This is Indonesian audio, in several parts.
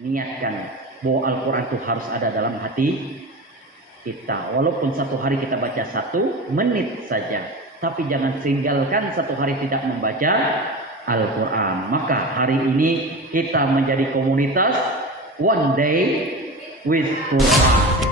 niatkan bahwa Al-Quran itu harus ada dalam hati kita. Walaupun satu hari kita baca 1 menit saja, tapi jangan tinggalkan satu hari tidak membaca Al-Quran. Maka hari ini kita menjadi komunitas One Day with Quran.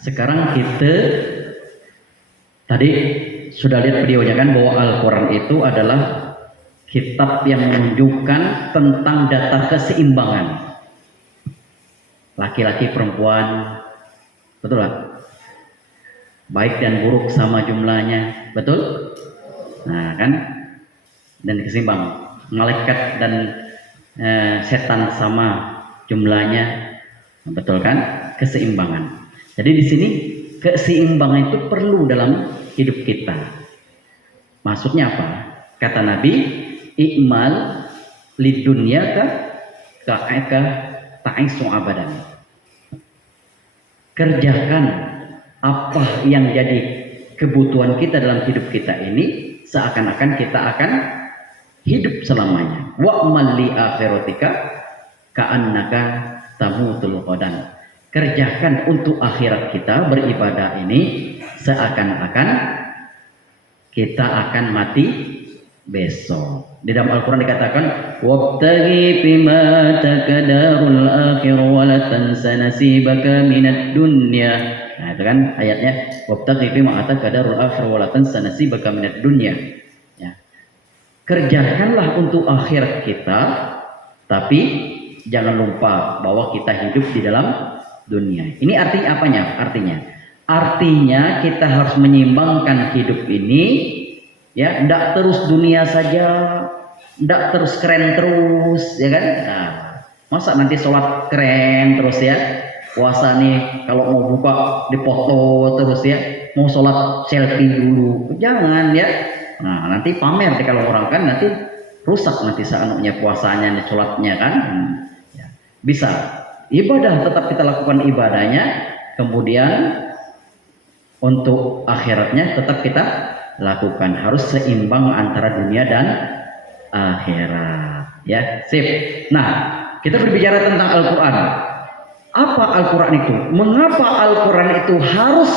Sekarang kita tadi sudah lihat videonya kan, bahwa Al-Quran itu adalah kitab yang menunjukkan tentang data keseimbangan laki-laki perempuan, betul lah, baik dan buruk sama jumlahnya, betul. Nah kan, dan keseimbang, malaikat dan setan sama jumlahnya, betul kan, keseimbangan. Jadi di sini keseimbangan itu perlu dalam hidup kita. Maksudnya apa? Kata Nabi, "I'mal lidunyaka ka'aka ta'isu abadan." Kerjakan apa yang jadi kebutuhan kita dalam hidup kita ini seakan-akan kita akan hidup selamanya. Wa'mal li akhiratika ka'annaka tamutul qadan. Kerjakan untuk akhirat kita, beribadah ini seakan-akan kita akan mati besok. Di dalam Al-Quran dikatakan, wabtaghi bima takadarul akhir wa la tansa nasibaka minad dunya. Nah itu kan ayatnya, wabtaghi bima takadarul akhir wa la tansa nasibaka minad dunya. Ya. Kerjakanlah untuk akhirat kita, tapi jangan lupa bahwa kita hidup di dalam dunia. Ini artinya apanya? Artinya kita harus menyeimbangkan hidup ini, ya, ndak terus dunia saja, ndak terus keren terus, ya kan? Nah, masa nanti sholat keren terus ya, puasa nih kalau mau buka dipoto terus ya, mau sholat selfie dulu, jangan ya. Nah nanti pamer deh kalau orang kan, nanti rusak nanti seanunya puasanya nih, sholatnya kan. Ya, bisa. Ibadah tetap kita lakukan ibadahnya, kemudian untuk akhiratnya tetap kita lakukan. Harus seimbang antara dunia dan akhirat. Ya, sip. Nah, kita berbicara tentang Al-Quran. Apa Al-Quran itu? Mengapa Al-Quran itu harus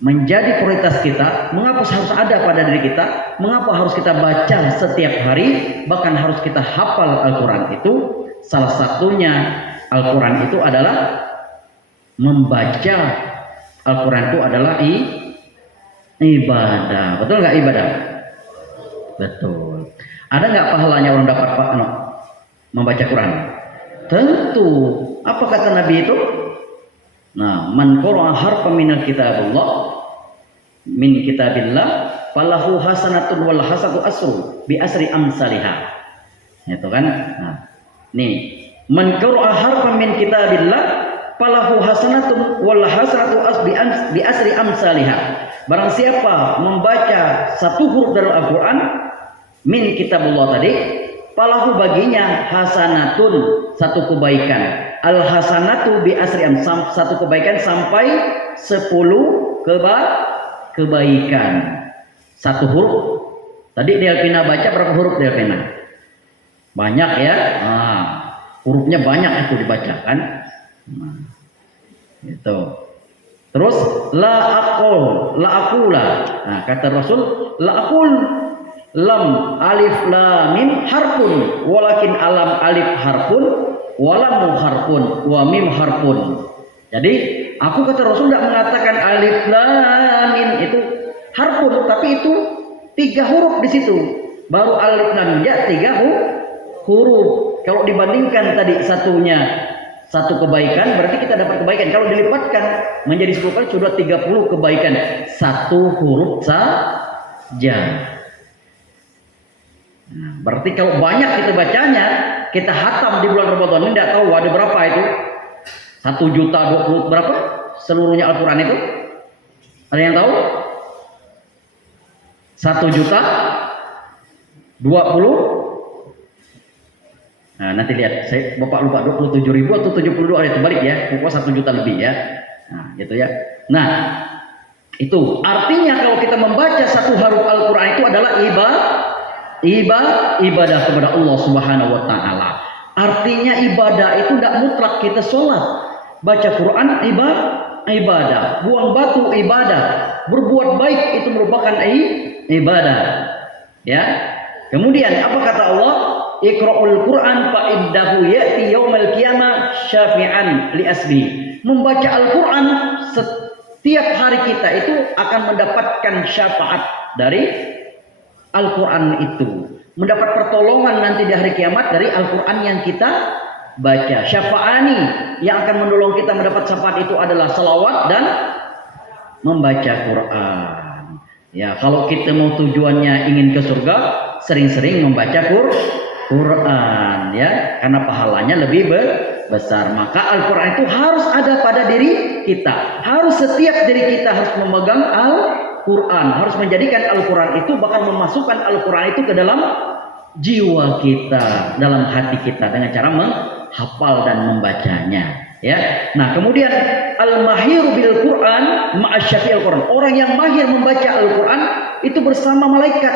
menjadi prioritas kita? Mengapa harus ada pada diri kita? Mengapa harus kita baca setiap hari? Bahkan harus kita hafal Al-Quran itu? Salah satunya Al-Quran itu adalah membaca Al-Quran itu adalah ibadah. Betul nggak ibadah? Betul. Ada nggak pahalanya orang dapat membaca Quran? Tentu. Apa kata Nabi itu? Nah, man qara'a harfan minal kitabillah min kitabillah falahu hasanatun wal hasanatu asru bi asri amsalihah. Itu kan? Nah, nih. Man qara'a harfan min kitabillah falahu hasanatun wal hasanatu bi asri amsalihah. Barang siapa membaca satu huruf dari Al-Quran min kitabullah tadi, falahu baginya hasanatun, satu kebaikan. Al hasanatu bi asri satu kebaikan sampai 10 kebaikan. Satu huruf. Tadi Delvina baca berapa huruf Delvina? Banyak ya. Nah, hurufnya banyak itu dibacakan. Nah, itu. Terus la aqula. Nah, kata Rasul, la aqul lam alif lam mim harfun, walakin alam alif harfun, walam harfun, wa mim harfun. Jadi, aku kata Rasul tidak mengatakan alif lam mim itu harfun, tapi itu 3 huruf di situ. Baru alif lam ya 3 huruf. Kalau dibandingkan tadi satunya Satu kebaikan berarti kita dapat kebaikan. Kalau dilipatkan menjadi 10 kali sudah 30 kebaikan. Satu huruf saja. Nah, berarti kalau banyak kita bacanya, kita hatam di bulan Ramadan ini, tidak tahu ada berapa itu. 1.020 berapa seluruhnya Al-Quran itu? Ada yang tahu? 1.020.000. Nah, nanti lihat, Bapak lupa 27.000 atau 72, ada terbalik ya, pokoknya 1 juta lebih ya. Nah, gitu ya. Nah, itu artinya kalau kita membaca satu huruf Al-Quran itu adalah ibadah kepada Allah Subhanahu wa Ta'ala. Artinya ibadah itu tidak mutlak kita sholat, baca Quran ibadah, buang batu ibadah, berbuat baik itu merupakan ibadah. Ya. Kemudian apa kata Allah? Iqra'ul Qur'an fa innahu ya'ti yaumal qiyamah syafi'an li asbi. Membaca Al-Qur'an setiap hari kita itu akan mendapatkan syafaat dari Al-Qur'an itu. Mendapat pertolongan nanti di hari kiamat dari Al-Qur'an yang kita baca. Syafa'ani yang akan menolong kita mendapat syafaat itu adalah salawat dan membaca Quran. Ya, kalau kita mau tujuannya ingin ke surga, sering-sering membaca Quran ya, karena pahalanya lebih besar. Maka Al-Quran itu harus ada pada diri kita. Harus setiap diri kita harus memegang Al-Quran, harus menjadikan Al-Quran itu, bahkan memasukkan Al-Quran itu ke dalam jiwa kita, dalam hati kita dengan cara menghafal dan membacanya. Ya. Nah, kemudian al-mahiru bil Quran ma'asyafi al-Quran. Orang yang mahir membaca Al-Quran itu bersama malaikat.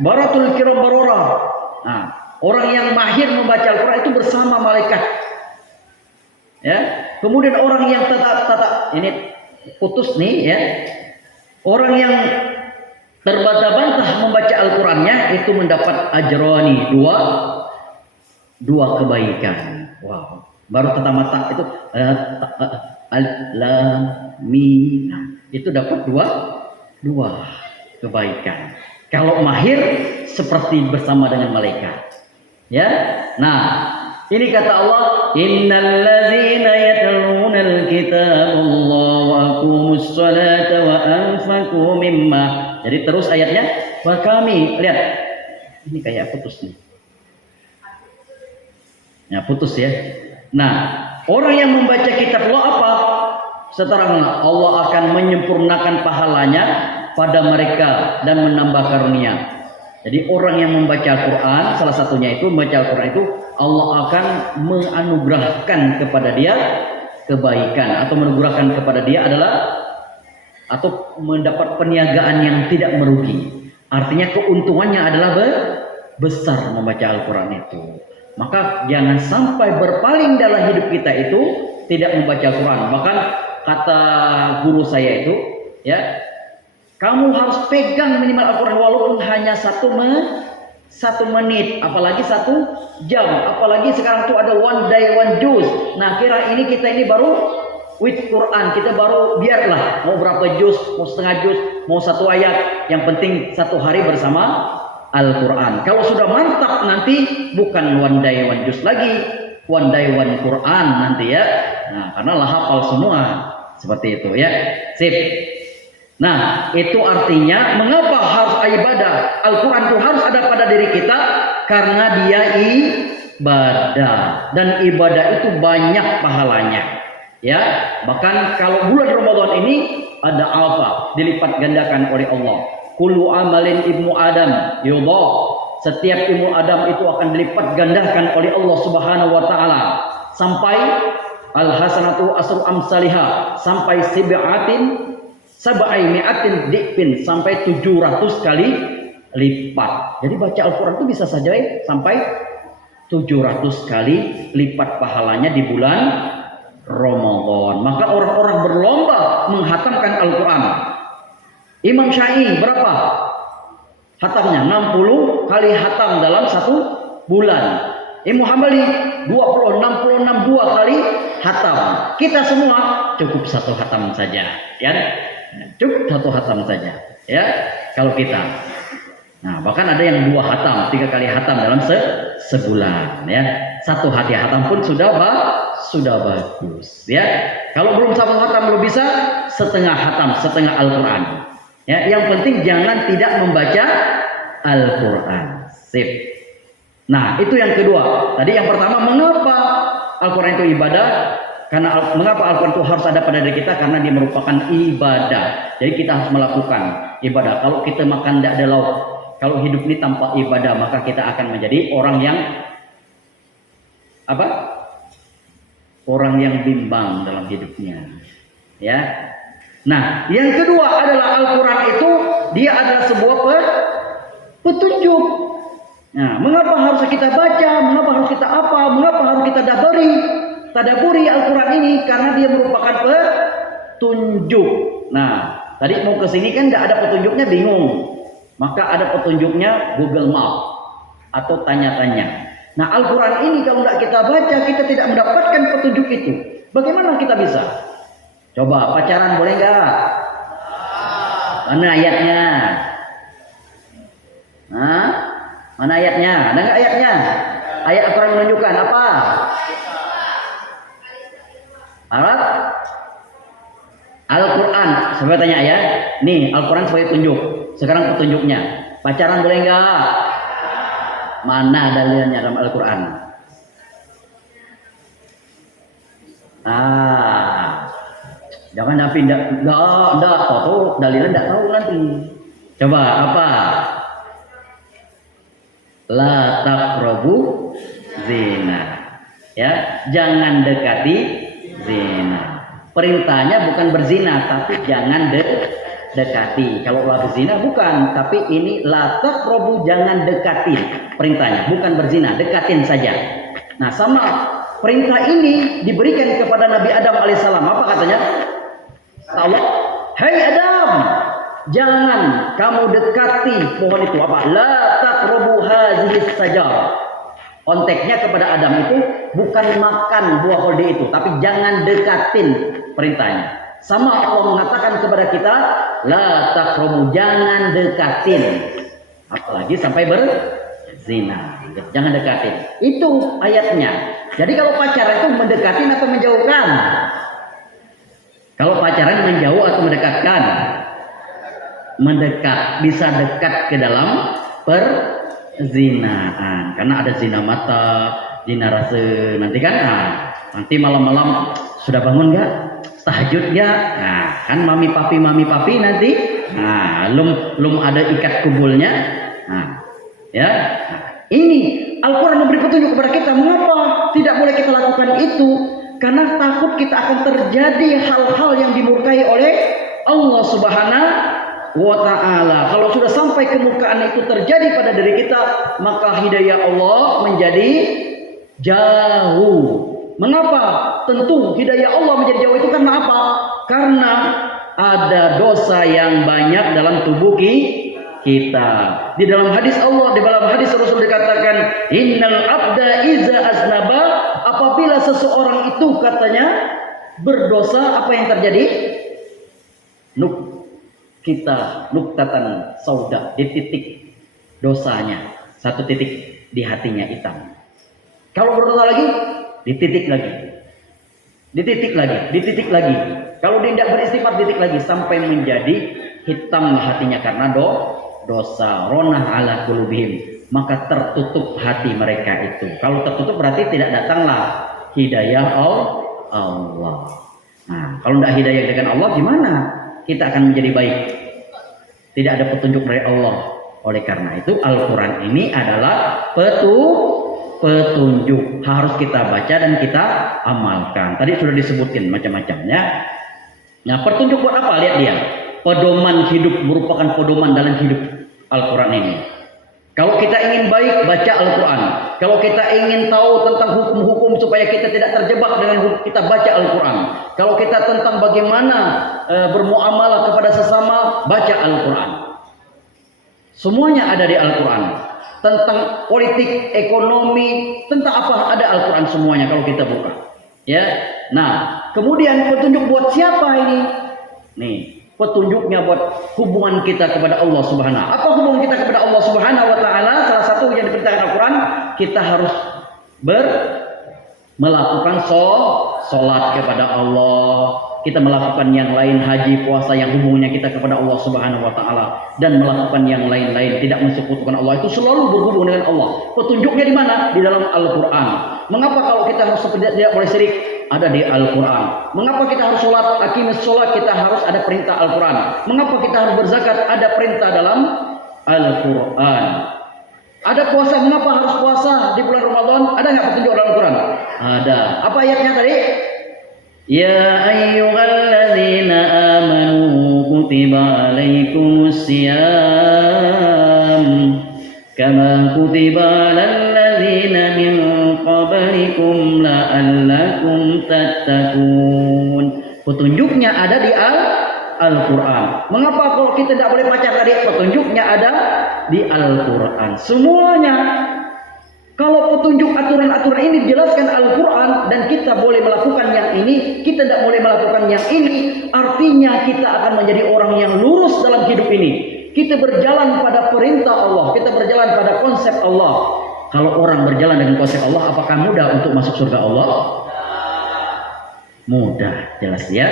Baratul kiram barora. Nah, orang yang mahir membaca Al-Quran itu bersama malaikat. Ya. Kemudian orang yang ini putus nih ya. Orang yang terbantah-bantah membaca Al-Qurannya itu mendapat ajrani, dua kebaikan. Wow. Baru mata itu lam mim. Itu dapat dua kebaikan. Kalau mahir seperti bersama dengan malaikat. Ya. Nah, ini kata Allah, innal ladzina yatluna al-kitaballah wa aqumus salata wa anfaqu mimma. Jadi terus ayatnya, wa kami, lihat. Ini kayak putus nih. Ya, putus ya. Nah, orang yang membaca kitab Allah apa? Seterangnya Allah akan menyempurnakan pahalanya pada mereka dan menambah karunia. Jadi orang yang membaca Al-Quran, salah satunya itu membaca Al-Quran itu Allah akan menganugerahkan kepada dia kebaikan, atau menganugerahkan kepada dia adalah atau mendapat perniagaan yang tidak merugi. Artinya keuntungannya adalah besar membaca Al-Quran itu. Maka jangan sampai berpaling dalam hidup kita itu tidak membaca Al-Quran. Bahkan kata guru saya itu, ya, kamu harus pegang minimal Al-Quran walaupun hanya satu menit, apalagi 1 jam, apalagi sekarang tuh ada one day one juz. Nah, kira ini kita ini baru with Quran, kita baru biarlah mau berapa juz, mau setengah juz, mau 1 ayat, yang penting 1 hari bersama Al-Quran. Kalau sudah mantap nanti bukan one day one juz lagi, one day one Quran nanti ya. Nah, karena lah hafal semua seperti itu ya. Sip. Nah, itu artinya mengapa harus ibadah? Al-Quran itu harus ada pada diri kita karena dia ibadah, dan ibadah itu banyak pahalanya. Ya, bahkan kalau bulan Ramadan ini ada alfa dilipat gandakan oleh Allah. Kullu amalin ibnu Adam yudha. Setiap ibnu Adam itu akan dilipat gandakan oleh Allah Subhanahu wa taala sampai al-hasanatu asru amsalihha, sampai sab'ai mi'atin dikpin, sampai 700 kali lipat. Jadi baca Al-Qur'an itu bisa saja sampai 700 kali lipat pahalanya di bulan Ramadan. Maka orang-orang berlomba menghatamkan Al-Qur'an. Imam Syafi'i berapa hatamnya? 60 kali hatam dalam 1 bulan. Imam Hambali 66 kali hatam. Kita semua cukup 1 hatam saja, ya. Cukup 1 hatam saja, ya. Kalau kita, nah bahkan ada yang 2 hatam, 3 kali hatam dalam sebulan, ya. 1 hati hatam pun sudah Sudah bagus. Ya, kalau belum satu khatam belum bisa, setengah khatam, setengah Al-Quran. Ya, yang penting jangan tidak membaca Al-Quran. Sip. Nah, itu yang kedua. Tadi yang pertama, mengapa Al-Quran itu ibadah? Karena mengapa Al-Quran itu harus ada pada diri kita? Karena dia merupakan ibadah. Jadi kita harus melakukan ibadah. Kalau kita makan tidak ada lauk, kalau hidup ini tanpa ibadah, maka kita akan menjadi orang yang apa? Orang yang bimbang dalam hidupnya. Ya. Nah, yang kedua adalah Al-Quran itu dia adalah sebuah petunjuk. Nah, mengapa harus kita baca? Mengapa harus kita apa? Mengapa harus kita tadaburi Al-Quran ini? Karena dia merupakan petunjuk. Nah, tadi mau ke sini kan nggak ada petunjuknya, bingung. Maka ada petunjuknya Google Map atau tanya-tanya. Nah, Al-Quran ini kalau nggak kita baca, kita tidak mendapatkan petunjuk itu. Bagaimana kita bisa? Coba pacaran boleh nggak? Mana ayatnya? Hah? Mana ayatnya? Ada nggak ayatnya? Ayat Al-Quran menunjukkan apa? Alat Al-Quran. Coba tanya ya. Nih Al-Quran sebagai tunjuk. Sekarang petunjuknya. Pacaran boleh nggak? Mana dalilnya dalam Al-Quran? Jangan tapi enggak tahu dalilnya, enggak tahu nanti. Coba apa? La taqrabu zina. Ya, jangan dekati zina. Perintahnya bukan berzina, tapi jangan dekati. Kalau la berzina bukan, tapi ini la taqrabu, jangan dekati. Perintahnya bukan berzina, dekatin saja. Nah, sama perintah ini diberikan kepada Nabi Adam alaihissalam. Apa katanya? Allah, hai Adam, jangan kamu dekati pohon itu. Apa? La taqrabu hadhihi sajarah. Konteksnya kepada Adam itu bukan makan buah holdi itu, tapi jangan dekatin perintahnya. Sama Allah mengatakan kepada kita, la taqrabu, jangan dekatin. Apalagi sampai berzina. Jangan dekatin. Itu ayatnya. Jadi kalau pacaran itu mendekatin atau menjauhkan? Kalau pacaran menjauh atau mendekatkan? Mendekat, bisa dekat ke dalam perzinaan. Karena ada zina mata, zina rasa. Nanti kan, nanti malam-malam sudah bangun nggak? Tahajud nggak? Nah, kan mami papi nanti. Nah, belum ada ikat kubulnya. Nah, ya. Nah, ini Al-Quran memberi petunjuk kepada kita. Mengapa tidak boleh kita lakukan itu? Karena takut kita akan terjadi hal-hal yang dimurkai oleh Allah Subhanahu wa Ta'ala. Kalau sudah sampai kemurkaan itu terjadi pada diri kita, maka hidayah Allah menjadi jauh. Mengapa? Tentu hidayah Allah menjadi jauh itu karena apa? Karena ada dosa yang banyak dalam tubuh kita. Di dalam hadis Allah, di dalam hadis Rasul dikatakan, innal abda iza aznaba, apabila seseorang itu katanya berdosa, apa yang terjadi? Nuktatan sauda, di titik dosanya, satu titik di hatinya hitam. Kalau berdosa lagi, di titik lagi. Di titik lagi. Kalau dia tidak beristighfar, titik lagi sampai menjadi hitam hatinya karena dosa. Ronah ala qulubihim, maka tertutup hati mereka itu. Kalau tertutup berarti tidak datanglah hidayah Allah. Nah, kalau tidak hidayah dengan Allah, gimana kita akan menjadi baik? Tidak ada petunjuk dari Allah. Oleh karena itu Al-Quran ini adalah petunjuk, harus kita baca dan kita amalkan. Tadi sudah disebutkan macam-macamnya. Nah, petunjuk buat apa? Lihat dia. Pedoman hidup, merupakan pedoman dalam hidup Al-Quran ini. Kalau kita ingin baik, baca Al-Quran. Kalau kita ingin tahu tentang hukum-hukum supaya kita tidak terjebak dengan hukum, kita baca Al-Quran. Kalau kita tentang bagaimana bermuamalah kepada sesama, baca Al-Quran. Semuanya ada di Al-Quran. Tentang politik, ekonomi, tentang apa, ada Al-Quran semuanya kalau kita buka. Ya. Nah, kemudian petunjuk buat siapa ini? Nih, petunjuknya buat hubungan kita kepada Allah Subhanahu. Apa hubungan kita kepada Allah Subhanahu wa Ta'ala? Salah satu yang diperintahkan Al-Quran, kita harus melakukan sholat kepada Allah, kita melakukan yang lain, haji, puasa yang hubungannya kita kepada Allah Subhanahu wa taala, dan melakukan yang lain-lain tidak mensekutukan Allah, itu selalu berhubung dengan Allah. Petunjuknya di mana? Di dalam Al-Qur'an. Mengapa kalau kita harus tidak boleh syirik? Ada di Al-Qur'an. Mengapa kita harus sholat? Aqimus sholat, kita harus ada perintah Al-Qur'an. Mengapa kita harus berzakat? Ada perintah dalam Al-Qur'an. Ada puasa, mengapa harus puasa di bulan Ramadan? Ada nggak petunjuk dalam Al-Quran? Ada. Apa ayatnya tadi? Ya ayyuhalladzina amanu kutiba alaikumus siyam kama kutiba alal ladzina min qablikum la'allakum tattaqun. Petunjuknya ada di Al-Quran. Mengapa kalau kita tidak boleh pacar tadi? Petunjuknya ada di Al-Quran. Semuanya. Kalau petunjuk aturan-aturan ini dijelaskan Al-Quran dan kita boleh melakukan yang ini, kita tidak boleh melakukan yang ini, artinya kita akan menjadi orang yang lurus dalam hidup ini. Kita berjalan pada perintah Allah, kita berjalan pada konsep Allah. Kalau orang berjalan dengan konsep Allah, apakah mudah untuk masuk surga Allah? Mudah, jelas ya.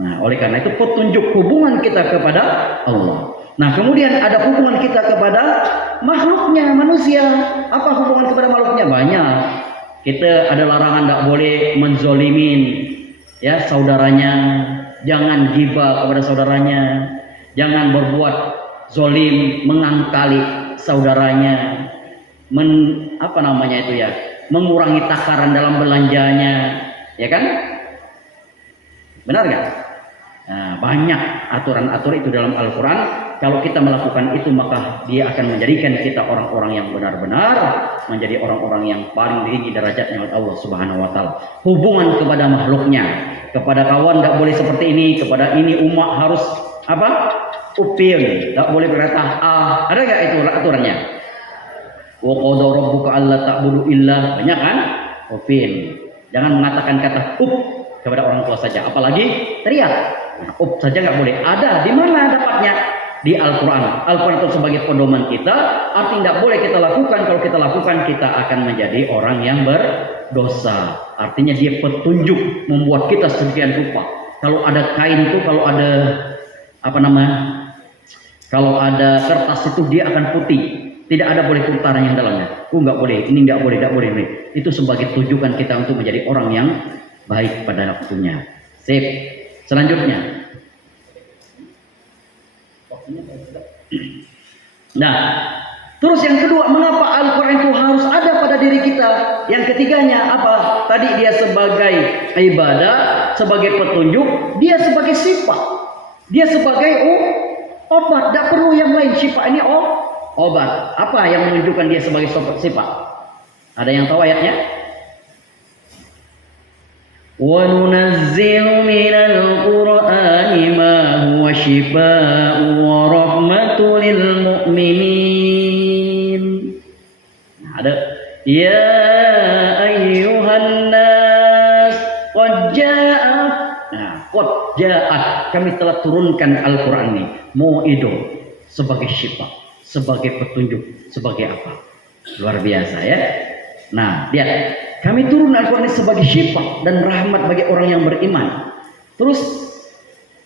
Nah, oleh karena itu petunjuk hubungan kita kepada Allah. Nah, kemudian ada hubungan kita kepada makhluknya, manusia. Apa hubungan kepada makhluknya? Banyak. Kita ada larangan tidak boleh menzolimin ya saudaranya. Jangan ghibah kepada saudaranya. Jangan berbuat zolim, mengangkali saudaranya. Mengurangi takaran dalam belanjanya. Ya kan? Benar nggak? Nah, banyak aturan-aturan itu dalam Al-Quran. Kalau kita melakukan itu, maka dia akan menjadikan kita orang-orang yang benar-benar menjadi orang-orang yang paling tinggi derajatnya oleh Allah Subhanahu wa taala. Hubungan kepada makhluknya, kepada kawan tidak boleh seperti ini, kepada ini umat harus apa? Upin, tidak boleh berkata ada nggak itu aturannya? Wa qada rabbuka alla ta'budu illa, banyak kan? Upin. Jangan mengatakan kata kepada orang tua saja, apalagi teriak. Nah, saja nggak boleh. Ada di mana dapatnya? Di Al-Quran. Al-Quran itu sebagai pedoman kita. Artinya tidak boleh kita lakukan. Kalau kita lakukan, kita akan menjadi orang yang berdosa. Artinya dia petunjuk, membuat kita sedemikian rupa. Kalau ada kain itu, kalau ada kalau ada kertas itu dia akan putih. Tidak ada boleh putaran yang dalamnya. Nggak boleh. Ini nggak boleh, nggak boleh. Itu sebagai tujuan kita untuk menjadi orang yang baik pada waktunya. Sip. Selanjutnya. Nah, terus yang kedua, mengapa Al-Quran itu harus ada pada diri kita? Yang ketiganya apa? Tadi dia sebagai ibadah, sebagai petunjuk, dia sebagai sifat. Dia sebagai obat, tidak perlu yang lain. Sifat ini obat. Apa yang menunjukkan dia sebagai sifat? Ada yang tahu ayatnya? وَنُنَزِّلُ مِنَ الْقُرْآنِ مَا هُوَ شِفَاءٌ وَرَحْمَةٌ لِلْمُؤْمِنِينَ. Ada ya ayyuhan nas qad ja'at. Nah, qad ja'at, kami telah turunkan Al-Qur'an ini mau'idun sebagai syifa, sebagai petunjuk, sebagai apa? Luar biasa ya. Nah, lihat, kami turun Al-Quran sebagai syifa dan rahmat bagi orang yang beriman. Terus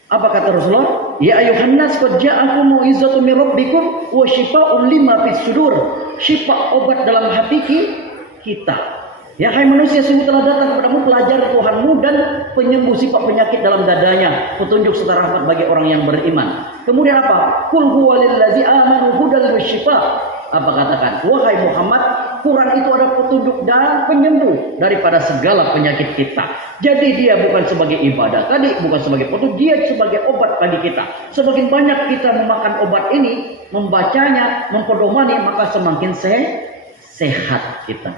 apa kata Rasulullah? Ya ayuhan nas qad ja'akum mau'izatun min rabbikum wa syifaa'un lima fis sudur. Syifa, obat dalam hati kita. Ya hai manusia, sungguh telah datang kepadamu pelajaran Tuhanmu dan penyembuh sifat penyakit dalam dadanya, petunjuk serta rahmat bagi orang yang beriman. Kemudian apa? Qul huwalillazi amanu hudal wasyifa. Apa katakan? Wahai Muhammad, Quran itu ada petunjuk dan penyembuh daripada segala penyakit kita. Jadi dia bukan sebagai ibadah tadi, bukan sebagai petunjuk, dia sebagai obat bagi kita. Semakin banyak kita memakan obat ini, membacanya, mempedomani, maka semakin sehat kita.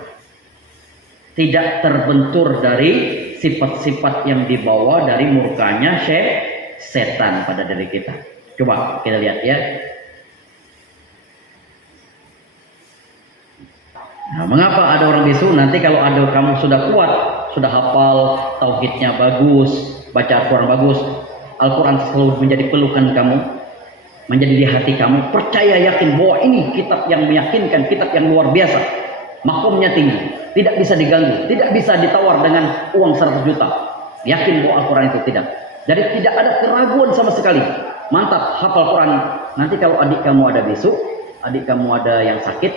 Tidak terbentur dari sifat-sifat yang dibawa dari murkanya setan pada diri kita. Coba kita lihat ya. Nah, mengapa ada orang bisu? Nanti kalau ada kamu sudah kuat, sudah hafal, tauhidnya bagus, baca Al-Quran bagus, Al-Quran selalu menjadi pelukan kamu, menjadi di hati kamu, percaya yakin bahwa ini kitab yang meyakinkan, kitab yang luar biasa. makomnya tinggi, tidak bisa diganggu, tidak bisa ditawar dengan uang 100 juta. Yakin bahwa Al-Quran itu tidak. Jadi tidak ada keraguan sama sekali. Mantap, hafal Quran. Nanti kalau adik kamu ada besok, adik kamu ada yang sakit,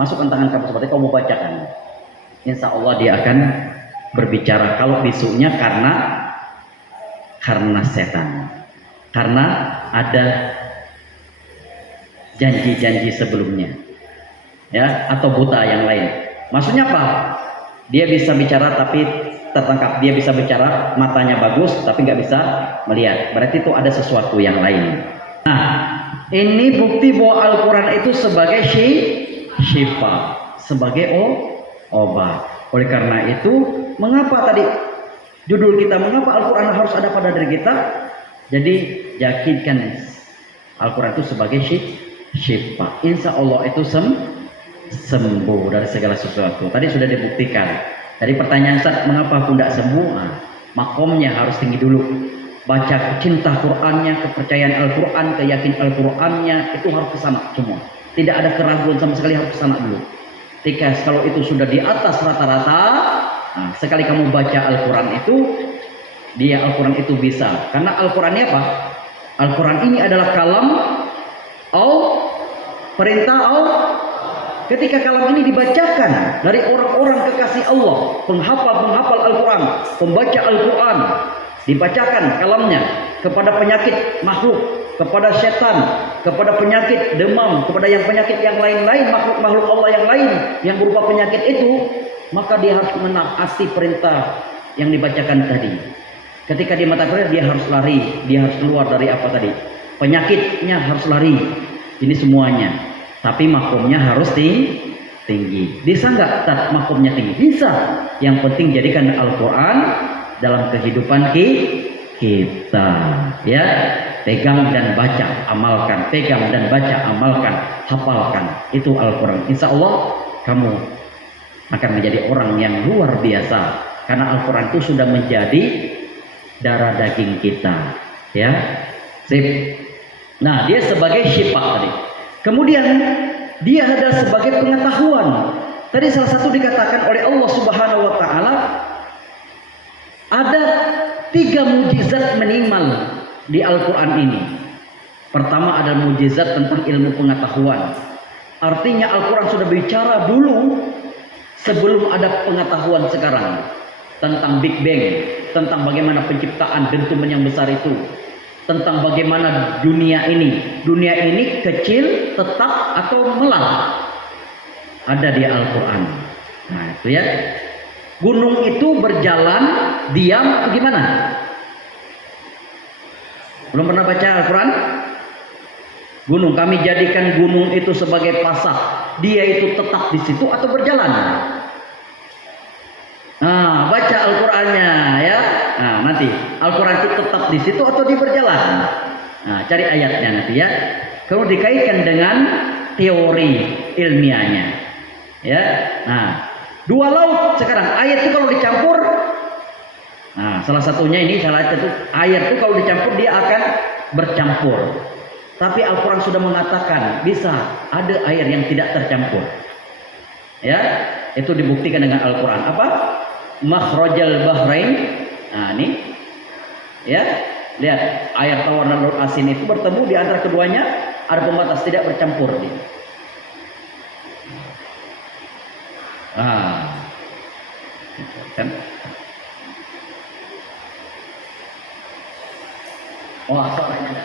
masukkan tangan kamu seperti kamu bacakan. Insya Allah dia akan berbicara. Kalau besoknya karena setan, karena ada janji-janji sebelumnya, ya, atau buta yang lain. Maksudnya apa? Dia bisa bicara tapi tertangkap, dia bisa bicara matanya bagus tapi nggak bisa melihat, berarti itu ada sesuatu yang lain. Nah, ini bukti bahwa Al-Quran itu sebagai syifa, sebagai obat. Oleh karena itu, mengapa tadi judul kita, mengapa Al-Quran harus ada pada diri kita? Jadi yakinkan Al-Quran itu sebagai syifa. Insya Allah itu sembuh dari segala sesuatu. Tadi sudah dibuktikan. Jadi pertanyaan Ustaz, mengapa aku tidak sembuh? Makomnya harus tinggi dulu. Baca cinta Qur'annya, kepercayaan Al-Quran, keyakinan Al-Qurannya, itu harus kesana semua. Tidak ada keraguan sama sekali, harus kesana dulu. Kalau itu sudah di atas rata-rata, sekali kamu baca Al-Quran itu, Al-Quran itu bisa. Karena Al-Quran ini apa? Al-Quran ini adalah kalam perintah ketika kalam ini dibacakan dari orang-orang kekasih Allah, penghafal Al-Quran, pembaca Al-Quran, dibacakan kalamnya kepada penyakit makhluk, kepada setan, kepada penyakit demam, kepada yang penyakit yang lain-lain, makhluk Allah yang lain yang berupa penyakit itu, maka dia harus menaati perintah yang dibacakan tadi. Ketika dia mengatakan, dia harus lari, dia harus keluar dari apa tadi? Penyakitnya harus lari. Ini semuanya. Tapi makomnya harus tinggi. Bisa nggak makomnya tinggi? Bisa. Yang penting jadikan Al-Quran dalam kehidupan kita. Ya, pegang dan baca, amalkan. Pegang dan baca, amalkan, hafalkan. Itu Al-Quran. Insya Allah kamu akan menjadi orang yang luar biasa. Karena Al-Quran itu sudah menjadi darah daging kita. Ya, sip. Nah, dia sebagai syifa tadi. Kemudian dia adalah sebagai pengetahuan. Tadi salah satu dikatakan oleh Allah Subhanahu wa taala ada 3 mukjizat minimal di Al-Qur'an ini. Pertama adalah mukjizat tentang ilmu pengetahuan. Artinya Al-Qur'an sudah bicara dulu sebelum ada pengetahuan sekarang tentang Big Bang, tentang bagaimana penciptaan dentuman yang besar itu, tentang bagaimana dunia ini kecil, tetap atau melar, ada di Al-Quran. Nah itu ya, gunung itu berjalan diam gimana? Belum pernah baca Al-Quran? Gunung, kami jadikan gunung itu sebagai pasar, dia itu tetap di situ atau berjalan? Nah, baca Al-Qurannya ya. Nah, nanti Al-Quran itu tetap di situ atau dia berjalan? Nah, cari ayatnya nanti ya. Kalau dikaitkan dengan teori ilmiahnya, ya. Nah, 2 laut sekarang. Ayat itu kalau dicampur, nah salah satunya ini ayat itu kalau dicampur dia akan bercampur. Tapi Al-Quran sudah mengatakan bisa ada air yang tidak tercampur. Ya, itu dibuktikan dengan Al-Quran. Apa? Makhrajal bahrain. Nah ini ya, lihat air tawar dan laut asin itu bertemu di antara keduanya, ada pembatas, tidak bercampur. Kan? Soalnya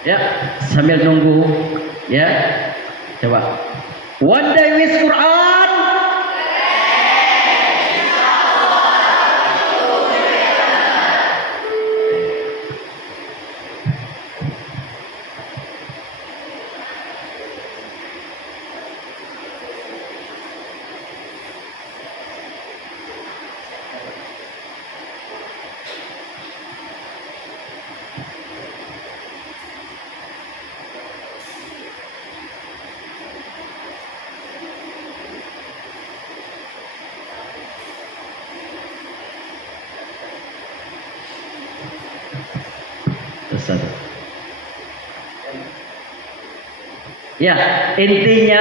ya, sambil nunggu ya, Coba. One day with Quran. Ya, intinya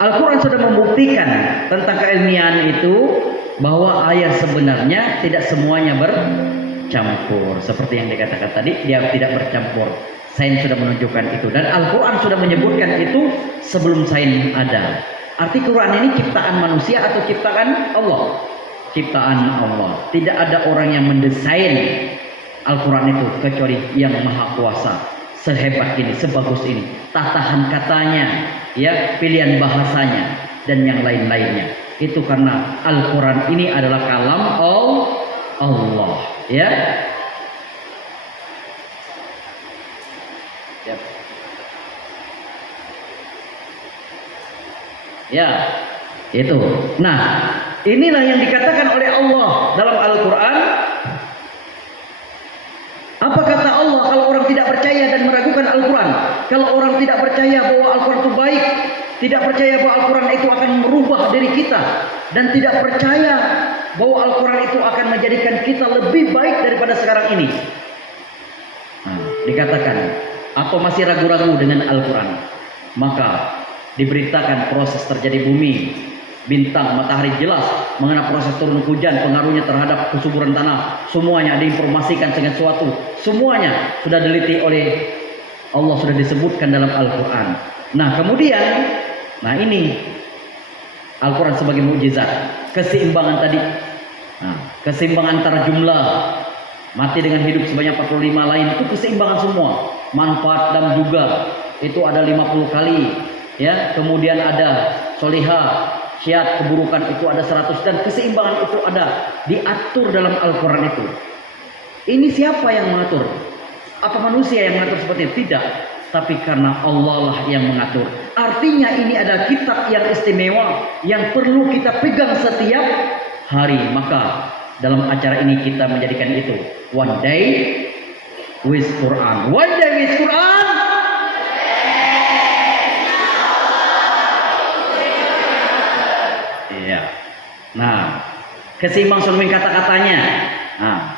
Al-Quran sudah membuktikan tentang keilmian itu bahwa ayat sebenarnya tidak semuanya bercampur. Seperti yang dikatakan tadi, dia tidak bercampur. Sains sudah menunjukkan itu. Dan Al-Quran sudah menyebutkan itu sebelum sains ada. Arti Quran ini ciptaan manusia atau ciptaan Allah? Ciptaan Allah. Tidak ada orang yang mendesain Al-Quran itu kecuali yang maha kuasa. Sehebat ini, sebagus ini, tatahan katanya, ya, pilihan bahasanya dan yang lain-lainnya. Itu karena Al-Quran ini adalah kalam Allah, ya. Ya, itu. Nah, inilah yang dikatakan oleh Allah dalam Al-Quran. Apa kata Allah kalau orang tidak percaya dan meragukan Al-Quran? Kalau orang tidak percaya bahwa Al-Quran itu baik, tidak percaya bahwa Al-Quran itu akan merubah diri kita, dan tidak percaya bahwa Al-Quran itu akan menjadikan kita lebih baik daripada sekarang ini. Nah, dikatakan, apa masih ragu-ragu dengan Al-Quran? Maka diberitakan proses terjadi bumi, bintang, matahari jelas mengenai proses turun hujan, pengaruhnya terhadap kesuburan tanah, semuanya diinformasikan dengan suatu, semuanya sudah diliti oleh Allah, sudah disebutkan dalam Al-Quran. Nah kemudian, nah ini Al-Quran sebagai mukjizat, keseimbangan tadi, nah, keseimbangan antara jumlah mati dengan hidup sebanyak 45 lain, itu keseimbangan semua, manfaat dan juga itu ada 50 kali, ya, kemudian ada solihah, syiat, keburukan itu ada 100, dan keseimbangan itu ada diatur dalam Al-Quran itu. Ini siapa yang mengatur? Apa manusia yang mengatur seperti itu? Tidak, tapi karena Allah lah yang mengatur. Artinya ini adalah kitab yang istimewa yang perlu kita pegang setiap hari. Maka dalam acara ini kita menjadikan itu One Day with Quran. One Day with Quran. Nah, kesimbang sinonim kata-katanya. Nah,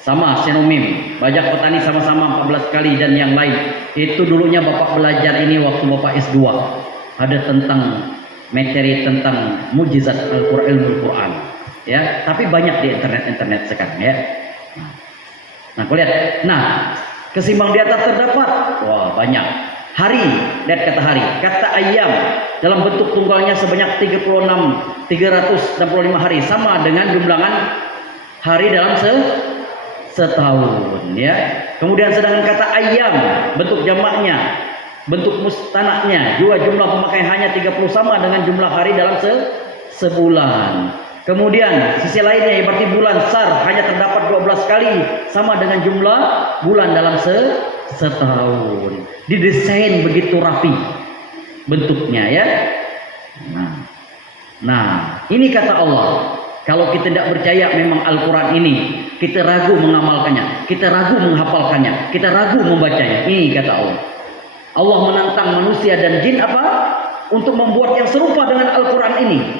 sama sinonim. Bajak petani sama-sama 14 kali dan yang lain. Itu dulunya Bapak belajar ini waktu Bapak S2. Ada tentang materi tentang mujizat Al-Quran. Ya, tapi banyak di internet sekarang ya. Nah, kau lihat. Nah, kesimbang di atas terdapat. Wah, banyak. Hari, lihat kata hari, kata ayam dalam bentuk tunggalnya sebanyak 365 hari, sama dengan jumlangan hari dalam setahun, ya. Kemudian sedangkan kata ayam bentuk jamaknya, bentuk mustanaknya juga jumlah pemakaian hanya 30 sama dengan jumlah hari dalam sebulan. Kemudian sisi lainnya berarti bulan sar hanya terdapat 12 kali sama dengan jumlah bulan dalam setahun. Didesain begitu rapi bentuknya, ya. Nah, ini kata Allah. Kalau kita tidak percaya memang Al-Quran ini, kita ragu mengamalkannya, kita ragu menghafalkannya, kita ragu membacanya. Ini kata Allah. Allah menantang manusia dan jin apa? Untuk membuat yang serupa dengan Al-Quran ini.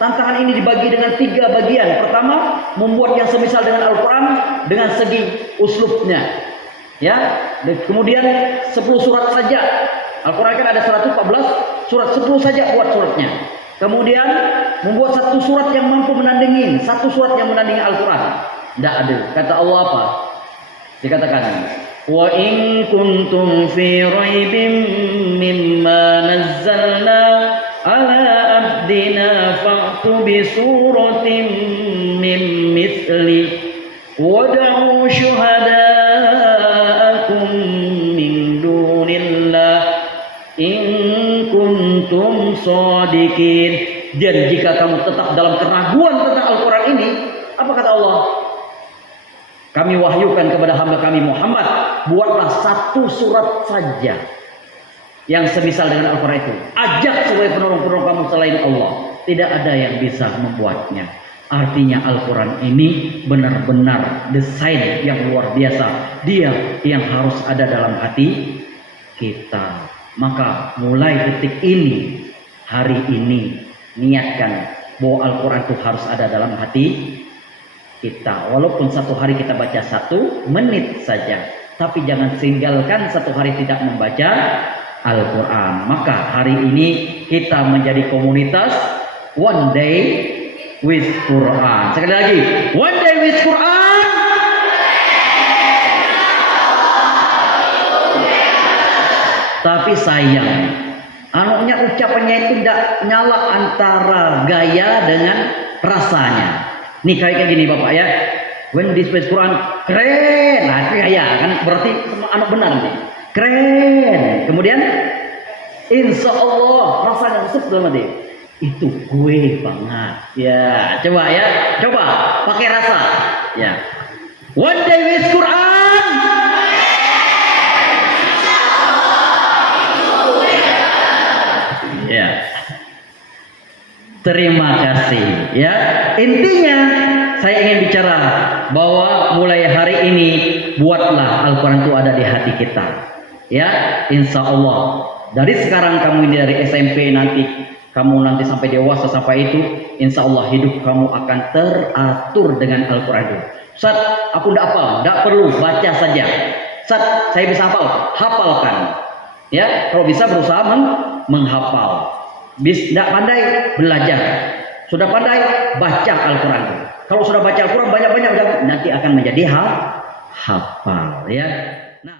Tantangan ini dibagi dengan 3 bagian. Pertama, membuat yang semisal dengan Al-Quran dengan segi uslubnya, ya. Dan kemudian 10 surat saja. Al-Quran kan ada 114 surat, 10 saja buat suratnya. Kemudian membuat satu surat yang mampu menandingi, satu surat yang menandingi Al-Quran. Tidak ada. Kata Allah apa? Dikatakan, wa in kuntum fi raibin mimma nazzalna ala abdina fa'tu bi suratin min mithli wad'u syuhada'akum min dunillah in kuntum shadiqin. Dan jika kamu tetap dalam keraguan tentang Al-Quran ini, apa kata Allah? Kami wahyukan kepada hamba kami Muhammad, buatlah satu surat saja yang semisal dengan Al-Quran itu. Ajak sebagai penolong-penolong kamu selain Allah. Tidak ada yang bisa membuatnya. Artinya Al-Quran ini benar-benar desain yang luar biasa. Dia yang harus ada dalam hati kita. Maka mulai detik ini, hari ini, niatkan bahwa Al-Quran itu harus ada dalam hati kita. Walaupun satu hari kita baca 1 menit saja, tapi jangan tinggalkan satu hari tidak membaca Al-Quran. Maka hari ini kita menjadi komunitas One Day with Quran. Sekali lagi, One Day with Quran. Tapi sayang, anunya ucapannya itu tidak nyala antara gaya dengan rasanya. Nih kayak gini Bapak ya. When this with Quran, keren. Nah, gaya kan berarti anu benar nih. Keren. Kemudian insya Allah rasanya masuk dalam hati. Itu gue banget. Ya, coba ya. Coba pakai rasa. Ya. One Day with Quran. Ya. Terima kasih ya. Intinya saya ingin bicara bahwa mulai hari ini buatlah Al-Quran itu ada di hati kita. Ya, insya Allah. Dari sekarang kamu ini dari SMP nanti kamu nanti sampai dewasa sampai itu, insya Allah hidup kamu akan teratur dengan Al-Quran itu. Ustaz, aku tidak hafal, tidak perlu baca saja. Ustaz, saya bisa hafal, hafalkan. Ya, kalau bisa berusaha menghafal. Tidak pandai, belajar. Sudah pandai, baca Al-Quran. Kalau sudah baca Al-Quran banyak-banyak, nanti akan menjadi hafal. Ya. Nah.